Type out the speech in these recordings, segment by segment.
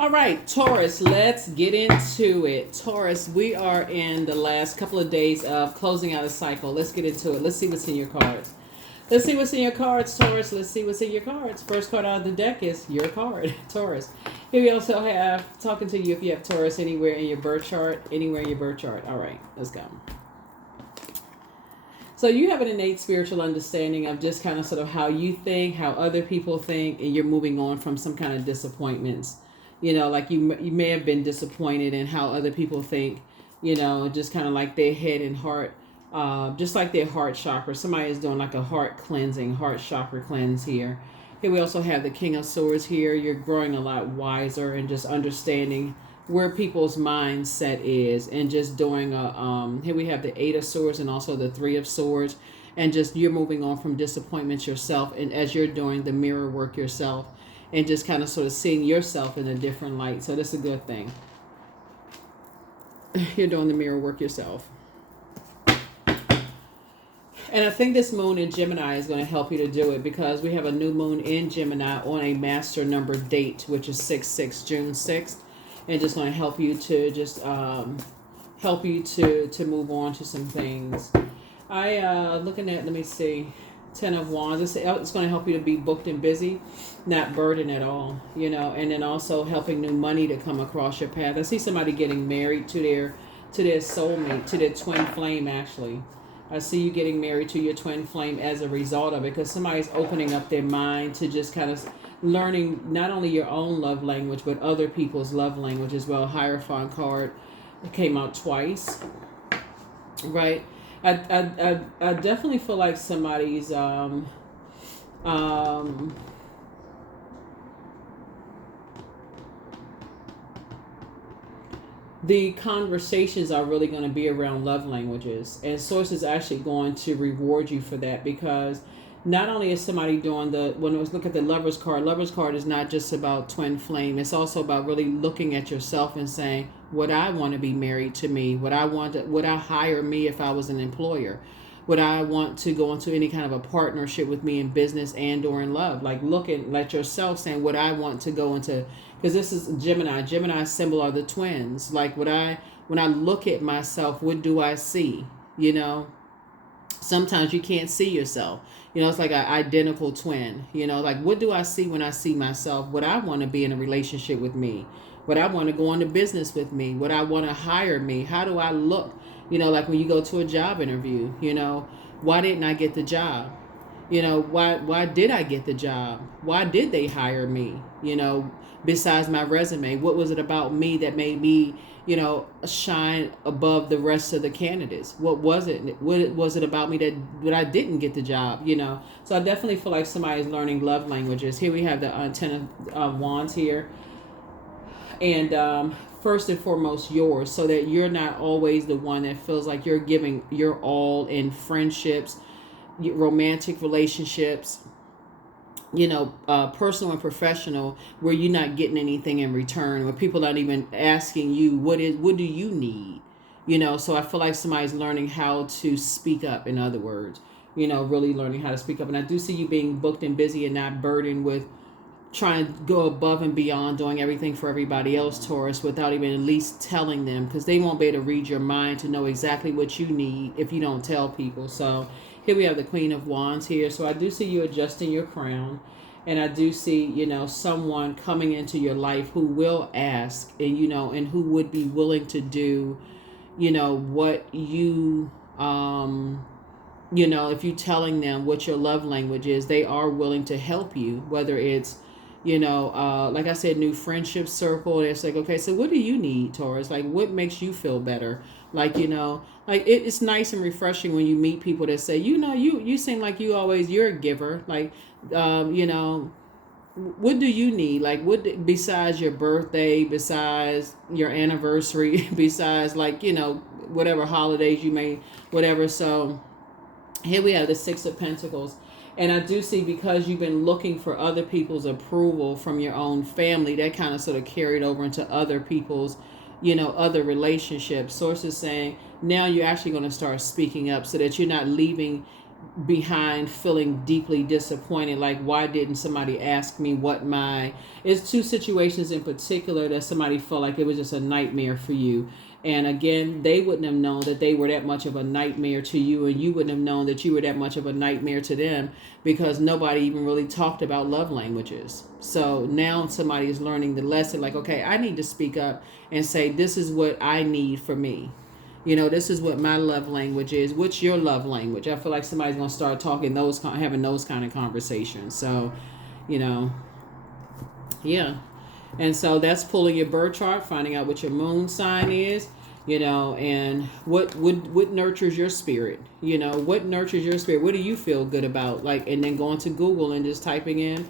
All right, Taurus, let's get into it. Taurus, we are in the last couple of days of closing out a cycle. Let's get into it. Let's see what's in your cards. Let's see what's in your cards, Taurus. Let's see what's in your cards. First card out of the deck is your card, Taurus. Here we also have, talking to you if you have Taurus anywhere in your birth chart. Anywhere in your birth chart. All right, let's go. So you have an innate spiritual understanding of just kind of sort of how you think, how other people think, and you're moving on from some kind of disappointments. You know, like you may have been disappointed in how other people think, you know, just kind of like their head and heart, just like their heart chakra. Somebody is doing like a heart cleansing, heart chakra cleanse here. Here we also have the King of Swords here. You're growing a lot wiser and just understanding where people's mindset is and just doing a, here we have the Eight of Swords and also the Three of Swords. And just you're moving on from disappointments yourself. And as you're doing the mirror work yourself, and just kind of sort of seeing yourself in a different light. So that's a good thing. You're doing the mirror work yourself. And I think this moon in Gemini is going to help you to do it because we have a new moon in Gemini on a master number date, which is 6/6, June 6th. And just going to help you to just help you to move on to some things. Looking at, let me see. 10 of Wands. It's going to help you to be booked and busy, not burdened at all, you know, and then also helping new money to come across your path. I see somebody getting married to their soulmate, to their twin flame, actually. I see you getting married to your twin flame as a result of it because somebody's opening up their mind to just kind of learning not only your own love language, but other people's love language as well. Hierophant card came out twice, right? I definitely feel like somebody's the conversations are really going to be around love languages, and Source is actually going to reward you for that because not only is somebody doing when we look at the Lover's card is not just about twin flame. It's also about really looking at yourself and saying, would I want to be married to me? Would I hire me if I was an employer? Would I want to go into any kind of a partnership with me in business and or in love? Like looking at yourself saying, would I want to go into, because this is Gemini. Gemini's symbol are the twins. Like when I look at myself, what do I see? You know, sometimes you can't see yourself. You know, it's like an identical twin. You know, like what do I see when I see myself? Would I want to be in a relationship with me? Would I want to go into business with me? Would I want to hire me? How do I look? You know, like when you go to a job interview, you know, why didn't I get the job? You know, why did I get the job? Why did they hire me? You know, besides my resume, what was it about me that made me, you know, shine above the rest of the candidates? What was it? What was it about me that I didn't get the job? You know, so I definitely feel like somebody's learning love languages. Here we have the Ten of Wands here, and first and foremost yours, so that you're not always the one that feels like you're giving your all in friendships, romantic relationships, you know, personal and professional, where you're not getting anything in return, where people aren't even asking you what do you need, you know. So I feel like somebody's learning how to speak up, in other words, you know, really learning how to speak up. And I do see you being booked and busy and not burdened with trying to go above and beyond doing everything for everybody else, Taurus, without even at least telling them, because they won't be able to read your mind to know exactly what you need if you don't tell people. So here we have the Queen of Wands here. So I do see you adjusting your crown, and I do see, you know, someone coming into your life who will ask, and, you know, and who would be willing to do, you know, what you, you know, if you're telling them what your love language is, they are willing to help you, whether it's, you know, like I said, new friendship circle. It's like, okay, so what do you need, Taurus? Like, what makes you feel better? Like, you know, like it's nice and refreshing when you meet people that say, you know, you seem like you're a giver. Like, you know, what do you need? Like, what, besides your birthday, besides your anniversary, besides, like, you know, whatever holidays you may, whatever. So here we have the Six of Pentacles. And I do see, because you've been looking for other people's approval from your own family, that kind of sort of carried over into other people's, you know, other relationships. Sources saying now you're actually going to start speaking up, so that you're not leaving behind feeling deeply disappointed, like why didn't somebody ask me what my, it's two situations in particular that somebody felt like it was just a nightmare for you. And again, they wouldn't have known that they were that much of a nightmare to you, and you wouldn't have known that you were that much of a nightmare to them, because nobody even really talked about love languages. So now somebody is learning the lesson, like, okay, I need to speak up and say, this is what I need for me. This is what my love language is. What's your love language? I feel like somebody's gonna start talking having those kind of conversations. So, you know, yeah. And so that's pulling your birth chart, finding out what your moon sign is, and what nurtures your spirit. What nurtures your spirit? What do you feel good about? Like, and then going to Google and just typing in,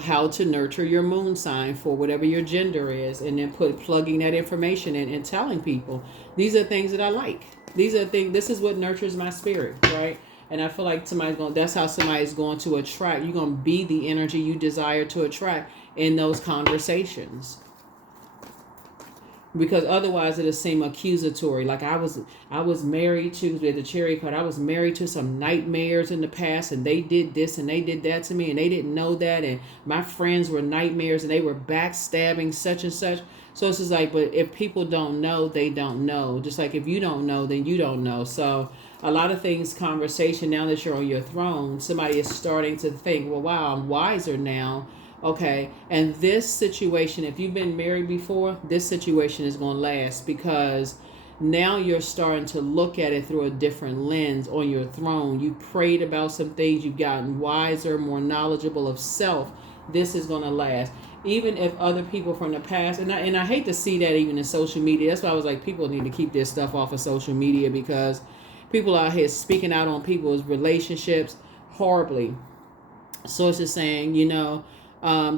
how to nurture your moon sign for whatever your gender is, and then plugging that information in and telling people, these are things that I like. These are things. This is what nurtures my spirit, right? And I feel like that's how somebody's going to attract. You're going to be the energy you desire to attract in those conversations. Because otherwise it'll seem accusatory. Like I was married to, the cherry card, I was married to some nightmares in the past, and they did this and they did that to me, and they didn't know that, and my friends were nightmares, and they were backstabbing such and such. So it's just like, but if people don't know, they don't know. Just like if you don't know, then you don't know. So a lot of things, conversation, now that you're on your throne, somebody is starting to think, well, wow, I'm wiser now. Okay, and this situation, if you've been married before, this situation is going to last, because now you're starting to look at it through a different lens on your throne. You prayed about some things, you've gotten wiser, more knowledgeable of self. This is going to last. Even if other people from the past, and I hate to see that even in social media. That's why I was like, people need to keep this stuff off of social media, because people out here speaking out on people's relationships horribly. So it's just saying,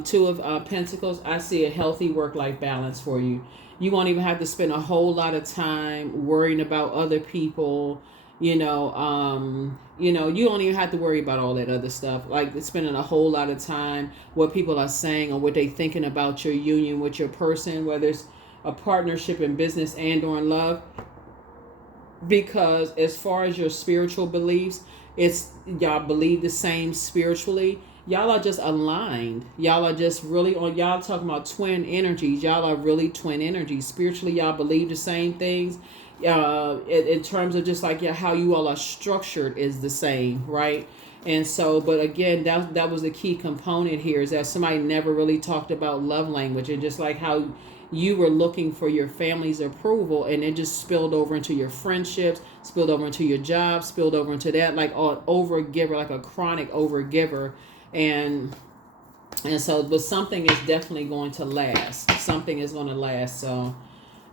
Two of Pentacles, I see a healthy work-life balance for you. You won't even have to spend a whole lot of time worrying about other people. You don't even have to worry about all that other stuff, like spending a whole lot of time what people are saying or what they thinking about your union with your person, whether it's a partnership in business and or in love. Because as far as your spiritual beliefs, it's y'all believe the same spiritually. Y'all are just aligned. Y'all are just really on. Y'all talking about twin energies. Y'all are really twin energies. Spiritually, y'all believe the same things. In terms of just like how you all are structured is the same, right? And so, but again, that was the key component here, is that somebody never really talked about love language, and just like how you were looking for your family's approval, and it just spilled over into your friendships, spilled over into your job, spilled over into that, like an overgiver, like a chronic overgiver. And so, but something is definitely going to last. Something is going to last. So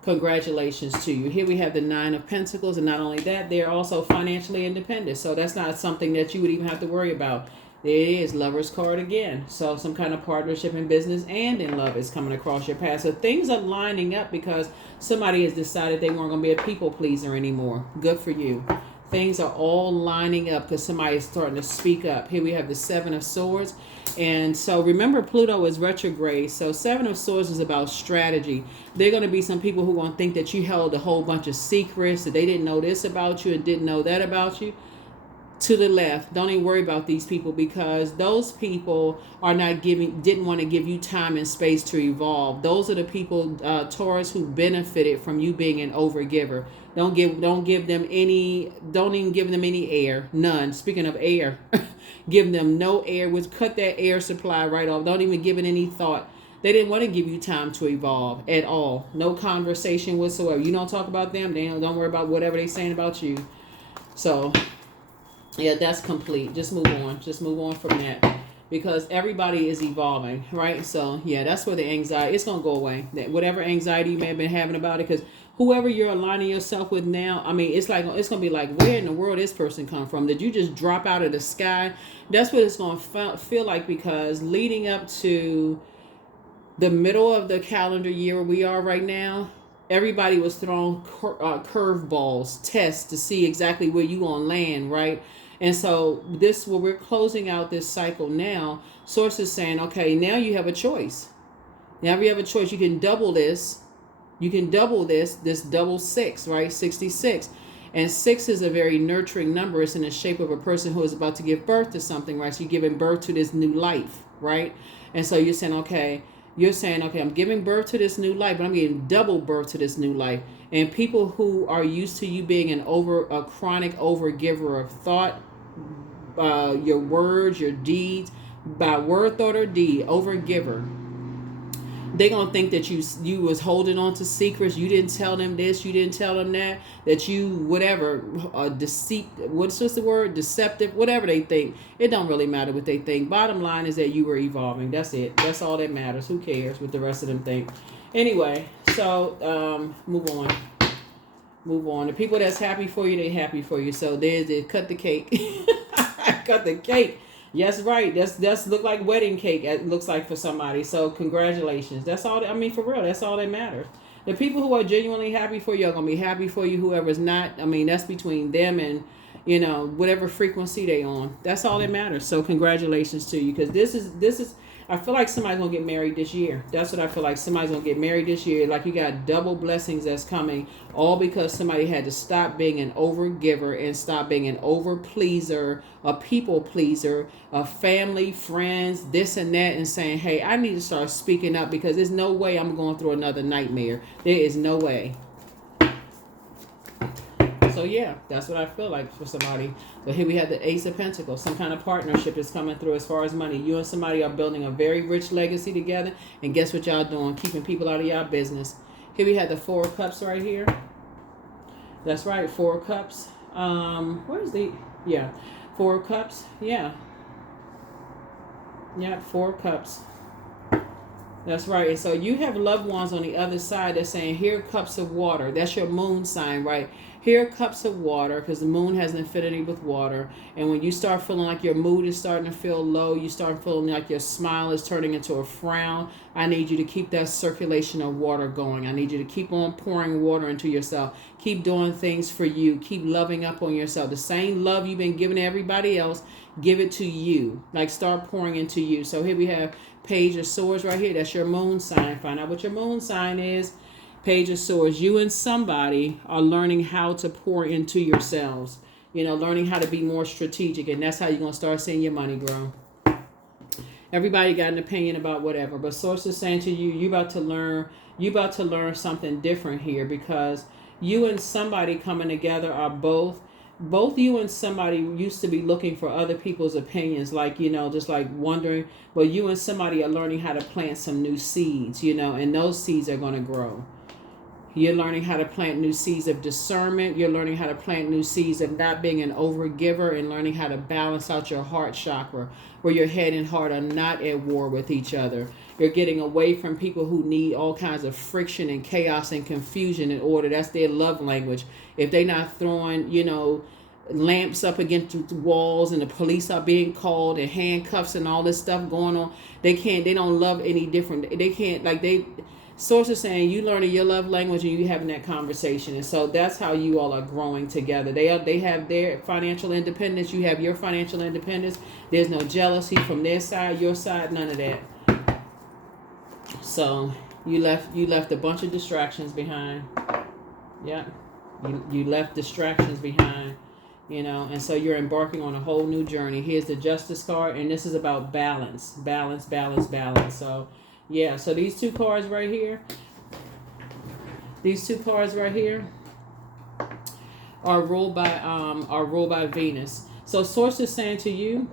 congratulations to you. Here we have the 9 of Pentacles, and not only that, they're also financially independent. So that's not something that you would even have to worry about. There it is, Lover's card again. So some kind of partnership in business and in love is coming across your path. So things are lining up because somebody has decided they weren't going to be a people pleaser anymore. Good for you. Things are all lining up because somebody is starting to speak up. Here we have the 7 of Swords. And so remember, Pluto is retrograde. So 7 of Swords is about strategy. There are going to be some people who are going to think that you held a whole bunch of secrets, that they didn't know this about you and didn't know that about you. To the left, don't even worry about these people, because those people are not didn't want to give you time and space to evolve. Those are the people, Taurus, who benefited from you being an overgiver. Don't even give them any air. None. Speaking of air, give them no air. Cut that air supply right off. Don't even give it any thought. They didn't want to give you time to evolve at all. No conversation whatsoever. You don't talk about them. They don't worry about whatever they're saying about you. So yeah, that's complete. Just move on. Just move on from that, because everybody is evolving, right? So yeah, that's where the anxiety, it's going to go away. That whatever anxiety you may have been having about it, because whoever you're aligning yourself with now, I mean, it's going to be like, where in the world this person come from? Did you just drop out of the sky? That's what it's going to feel like, because leading up to the middle of the calendar year where we are right now, everybody was throwing curveballs, tests to see exactly where you going to land, right? And so when we're closing out this cycle now, Source is saying, okay, now you have a choice. Now you have a choice. You can double this. You can double this double 6, right? 66. And 6 is a very nurturing number. It's in the shape of a person who is about to give birth to something, right? So you're giving birth to this new life, right? And so you're saying, okay, I'm giving birth to this new life, but I'm getting double birth to this new life. And people who are used to you being a chronic overgiver of thought, your words, your deeds, by word, thought, or deed, overgiver, they're gonna think that you was holding on to secrets. You didn't tell them this, you didn't tell them that you whatever, deceit. What's the word? Deceptive. Whatever they think, it don't really matter what they think. Bottom line is that you were evolving. That's it. That's all that matters. Who cares what the rest of them think? Anyway, so move on. Move on. The people that's happy for you, they happy for you. So there's it. Cut the cake. Cut the cake. Yes, right. That's look like wedding cake. It looks like for somebody. So congratulations. That's all. I mean, for real, that's all that matters. The people who are genuinely happy for you are gonna be happy for you. Whoever's not, I mean, that's between them and whatever frequency they on. That's all that matters. So congratulations to you, because this is. I feel like somebody's gonna get married this year. That's what I feel like. Somebody's gonna get married this year. Like you got double blessings that's coming, all because somebody had to stop being an overgiver and stop being an over pleaser, a people pleaser, a family, friends, this and that, and saying, hey, I need to start speaking up, because there's no way I'm going through another nightmare. There is no way. So yeah, that's what I feel like for somebody. So here we have the Ace of Pentacles. Some kind of partnership is coming through as far as money. You and somebody are building a very rich legacy together. And guess what y'all doing? Keeping people out of y'all business. Here we have the 4 of Cups right here. That's right, 4 of Cups. Where's the... Yeah, 4 of Cups. Yeah. Yeah, 4 of Cups. That's right. And so you have loved ones on the other side that's saying, here, cups of water. That's your moon sign, right? Here, cups of water, because the moon has an affinity with water. And when you start feeling like your mood is starting to feel low, you start feeling like your smile is turning into a frown, I need you to keep that circulation of water going. I need you to keep on pouring water into yourself. Keep doing things for you. Keep loving up on yourself. The same love you've been giving to everybody else, give it to you. Like, start pouring into you. So here we have Page of Swords right here. That's your moon sign. Find out what your moon sign is. Page of Swords. You and somebody are learning how to pour into yourselves. Learning how to be more strategic. And that's how you're going to start seeing your money grow. Everybody got an opinion about whatever. But Source is saying to you, you about to learn something different here, because you and somebody coming together are both you and somebody used to be looking for other people's opinions, like, just like wondering, but you and somebody are learning how to plant some new seeds, and those seeds are going to grow. You're learning how to plant new seeds of discernment. You're learning how to plant new seeds of not being an overgiver, and learning how to balance out your heart chakra, where your head and heart are not at war with each other. You're getting away from people who need all kinds of friction and chaos and confusion in order. That's their love language. If they're not throwing, lamps up against the walls and the police are being called and handcuffs and all this stuff going on, they don't love any different. They can't, Source is saying you learning your love language and you having that conversation. And so that's how you all are growing together. They have their financial independence. You have your financial independence. There's no jealousy from their side, your side, none of that. So you left a bunch of distractions behind. Yeah. You left distractions behind, and so you're embarking on a whole new journey. Here's the Justice card, and this is about balance. So yeah, so these two cards right here are ruled by Venus. So Source is saying to you,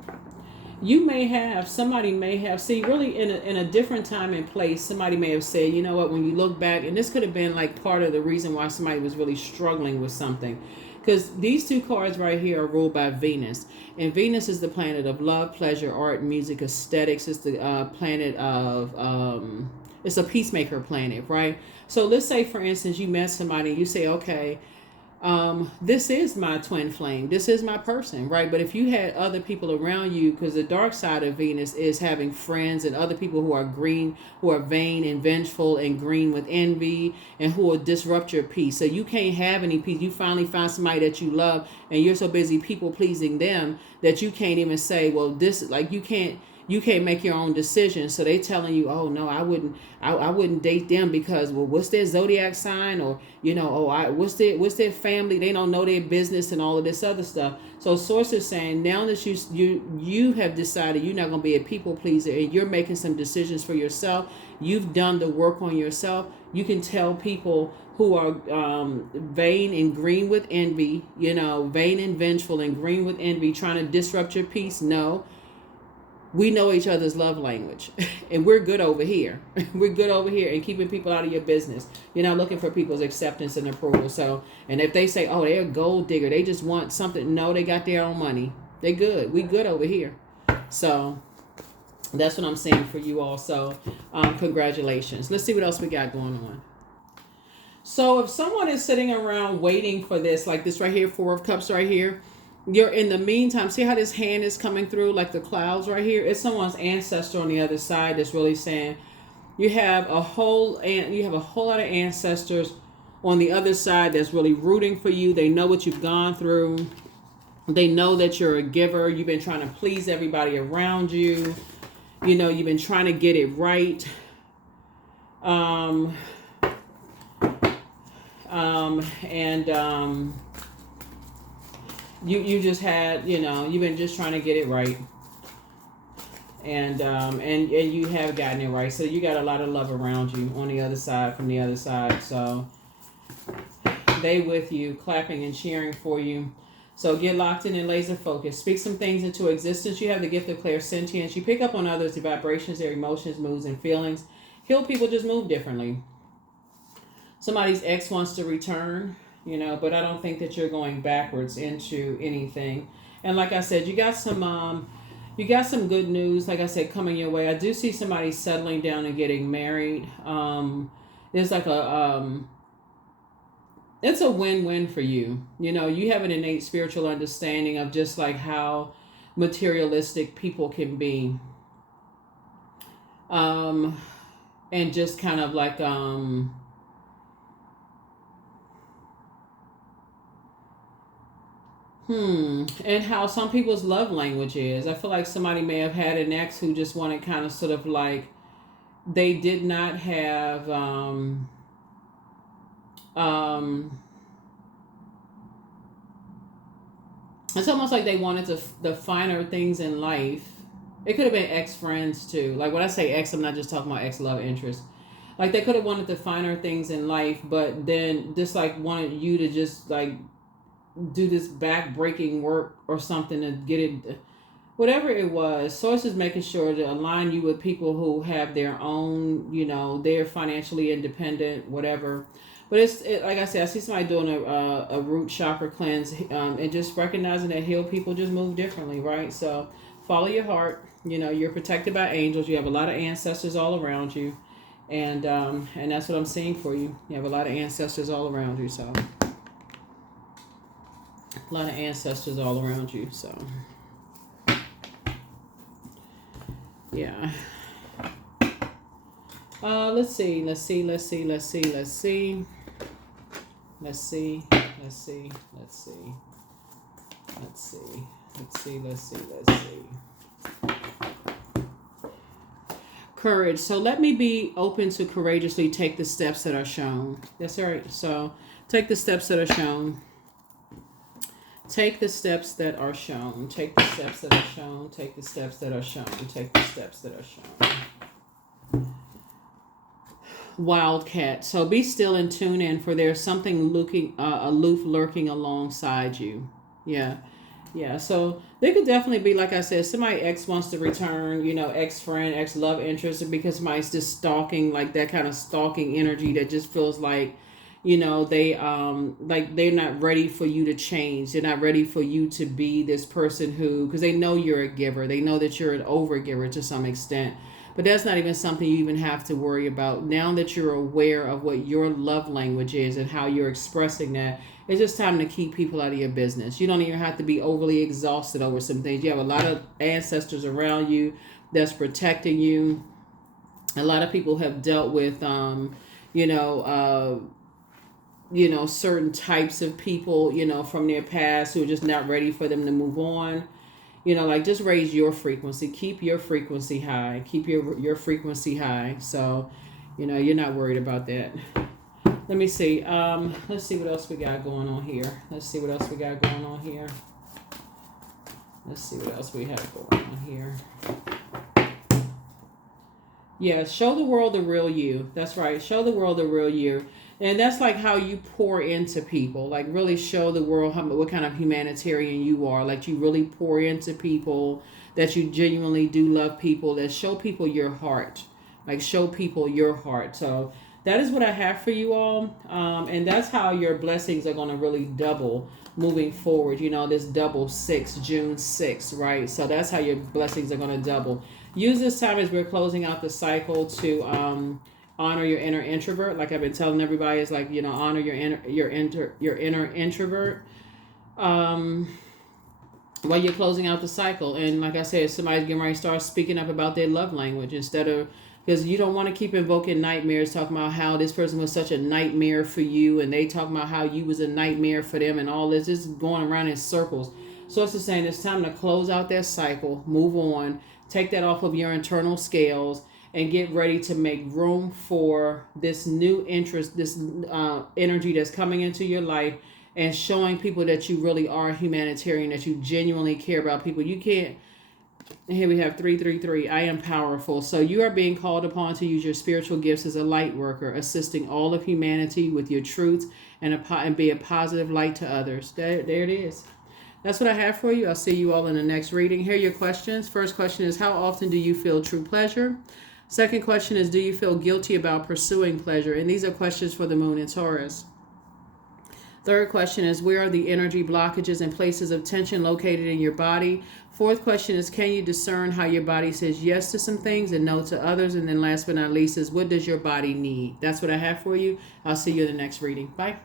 somebody may have, really in a different time and place, somebody may have said, you know what, when you look back, and this could have been like part of the reason why somebody was really struggling with something. Because these two cards right here are ruled by Venus. And Venus is the planet of love, pleasure, art, music, aesthetics. It's the planet of, it's a peacemaker planet, right? So let's say, for instance, you met somebody and you say, okay, this is my twin flame. This is my person, right? But if you had other people around you, because the dark side of Venus is having friends and other people who are green, who are vain and vengeful and green with envy, and who will disrupt your peace. So you can't have any peace. You finally find somebody that you love, and you're so busy people pleasing them that you can't even say, well, this, like, you can't you can't make your own decisions. So they telling you, oh no, I wouldn't date them because, well, what's their zodiac sign, or oh, what's their family? They don't know their business and all of this other stuff. So source is saying now that you have decided you're not going to be a people pleaser and you're making some decisions for yourself. You've done the work on yourself. You can tell people who are vain and green with envy, vain and vengeful and green with envy, trying to disrupt your peace. No, we know each other's love language and we're good over here. We're good over here and keeping people out of your business. You're not looking for people's acceptance and approval. So, and if they say, oh, they're a gold digger, they just want something. No, they got their own money. They good. We good over here. So that's what I'm saying for you all. So congratulations. Let's see what else we got going on. So if someone is sitting around waiting for this, like this right here, 4 of Cups right here, you're in the meantime, see how this hand is coming through like the clouds right here? It's someone's ancestor on the other side that's really saying you have a whole lot of ancestors on the other side that's really rooting for you. They know what you've gone through. They know that you're a giver. You've been trying to please everybody around you. You've been trying to get it right. You just had, you've been just trying to get it right. And you have gotten it right. So you got a lot of love around you on the other side, from the other side. So they with you, clapping and cheering for you. So get locked in and laser focused. Speak some things into existence. You have the gift of clairsentience. You pick up on others, their vibrations, their emotions, moods, and feelings. Heal people just move differently. Somebody's ex wants to return, but I don't think that you're going backwards into anything. And like I said, you got some good news, like I said, coming your way. I do see somebody settling down and getting married. There's like it's a win-win for you. You have an innate spiritual understanding of just like how materialistic people can be. And just kind of like, and how some people's love language is. I feel like somebody may have had an ex who just wanted kind of sort of like, they did not have, it's almost like they wanted the finer things in life. It could have been ex-friends too. Like when I say ex, I'm not just talking about ex-love interest. Like they could have wanted the finer things in life, but then just like wanted you to just like do this back-breaking work or something to get it, whatever it was. Source is making sure to align you with people who have their own, they're financially independent, whatever. But it's like I said, I see somebody doing a root chakra cleanse, and just recognizing that healed people just move differently, right? So follow your heart. You're protected by angels. You have a lot of ancestors all around you, and that's what I'm seeing for you. You have a lot of ancestors all around you, so. A lot of ancestors all around you, so yeah. Let's see. Courage. So let me be open to courageously take the steps that are shown. That's right. So take the steps that are shown. Take the steps that are shown. Take the steps that are shown. Take the steps that are shown. Take the steps that are shown. Wildcat. So be still and tune in, for there's something looking aloof, lurking alongside you. Yeah. So there could definitely be, like I said, somebody ex wants to return, ex-friend, ex-love interest, because somebody's just stalking, like that kind of stalking energy that just feels like, they like they're not ready for you to change. They're not ready for you to be this person who, because they know you're a giver. They know that you're an over-giver to some extent. But that's not even something you even have to worry about. Now that you're aware of what your love language is and how you're expressing that, it's just time to keep people out of your business. You don't even have to be overly exhausted over some things. You have a lot of ancestors around you that's protecting you. A lot of people have dealt with, certain types of people, from their past who are just not ready for them to move on. You know, like just raise your frequency. Keep your frequency high. Keep your frequency high. So, you know, you're not worried about that. Let me see. Let's see what else we got going on here. Let's see what else we got going on here. Let's see what else we have going on here. Yeah, show the world the real you. That's right. Show the world the real you. And that's like how you pour into people. Like really show the world what kind of humanitarian you are. Like you really pour into people, that you genuinely do love people, that show people your heart. Like show people your heart. So that is what I have for you all. And that's how your blessings are going to really double moving forward. You know, this double 6, June 6th, right? So that's how your blessings are going to double. Use this time as we're closing out the cycle to honor your inner introvert. Like I've been telling everybody, it's like, you know, honor your inner introvert while you're closing out the cycle. And like I said, somebody's getting ready to start speaking up about their love language instead of, because you don't want to keep invoking nightmares, talking about how this person was such a nightmare for you, and they talking about how you was a nightmare for them, and all this just going around in circles. So it's the same. It's time to close out that cycle, move on, take that off of your internal scales, and get ready to make room for this new interest, this energy that's coming into your life, and showing people that you really are a humanitarian, that you genuinely care about people. You can't. Here we have 333. I am powerful. So you are being called upon to use your spiritual gifts as a light worker, assisting all of humanity with your truth and be a positive light to others. There it is. That's what I have for you. I'll see you all in the next reading. Here are your questions. First question is, how often do you feel true pleasure? Second question is, do you feel guilty about pursuing pleasure? And these are questions for the moon in Taurus. Third question is, where are the energy blockages and places of tension located in your body? Fourth question is, can you discern how your body says yes to some things and no to others? And then last but not least is, what does your body need? That's what I have for you. I'll see you in the next reading. Bye.